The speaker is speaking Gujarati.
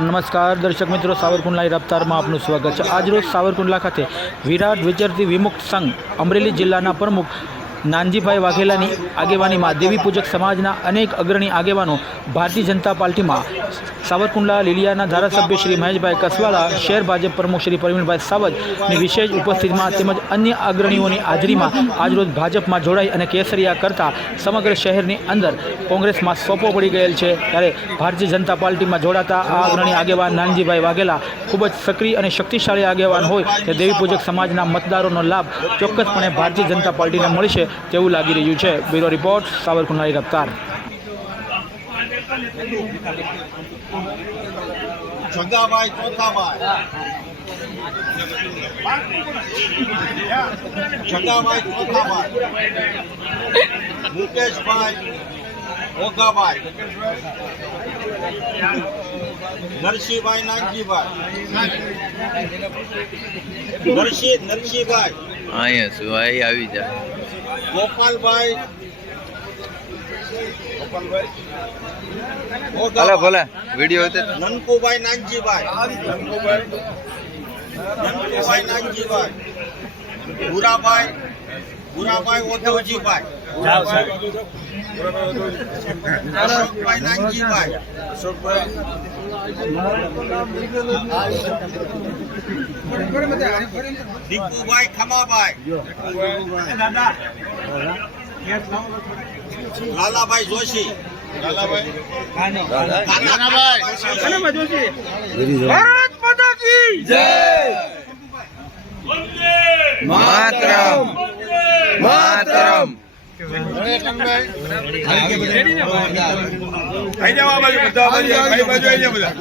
નમસ્કાર દર્શક મિત્રો, સાવરકુંડલા રફતારમાં આપનું સ્વાગત છે। આજરોજ સાવરકુંડલા ખાતે વિરાટ વિચરતી વિમુક્ત સંઘ અમરેલી જિલ્લાના પ્રમુખ નાનજીભાઈ વાઘેલાની આગેવાનીમાં દેવી પૂજક સમાજના અનેક અગ્રણી આગેવાનો ભારતીય જનતા પાર્ટીમાં સાવરકુંડલા લીલિયાના ધારાસભ્ય શ્રી મહેશભાઈ કસવાળા, શહેર ભાજપ પ્રમુખ શ્રી પ્રવીણભાઈ સાવજની વિશેષ ઉપસ્થિતિમાં તેમજ અન્ય અગ્રણીઓની હાજરીમાં આજરોજ ભાજપમાં જોડાઈ અને કેસરિયા કરતા સમગ્ર શહેરની અંદર કોંગ્રેસમાં સોંપો પડી ગયેલ છે। ત્યારે ભારતીય જનતા પાર્ટીમાં જોડાતા આ અગ્રણી આગેવાન નાનજીભાઈ વાઘેલા ખૂબ જ સક્રિય અને શક્તિશાળી આગેવાન હોય તે દેવી પૂજક સમાજના મતદારોનો લાભ ચોક્કસપણે ભારતીય જનતા પાર્ટીને મળશે તેવું લાગી રહ્યું છે। Bureau report, Savarkundla રફતાર। જગાભાઈ ચોથાભાઈ, જગાભાઈ ચોથાભાઈ, મુકેશભાઈ ઓગાભાઈ, નરસિંહભાઈ નાગજીભાઈ, નરસિંહભાઈ અહીંયા શું આવી જાય ગોપાલભાઈ ભલે ભલે વિડીયો નનકુભાઈ નાગજીભાઈ, નનકુભાઈ નાગજીભાઈ, ભૂરાભાઈ ઓધવજીભાઈ, અશોકભાઈ નાગજીભાઈ, દીપુભાઈ ખમાભાઈ, લાલાભાઈ જોશી, ભારત માતા કી જય, માતરમ માતરમ। આઈ જાવ, આ બાજુ બધા, આ બાજુ આઈ જાવ બધા।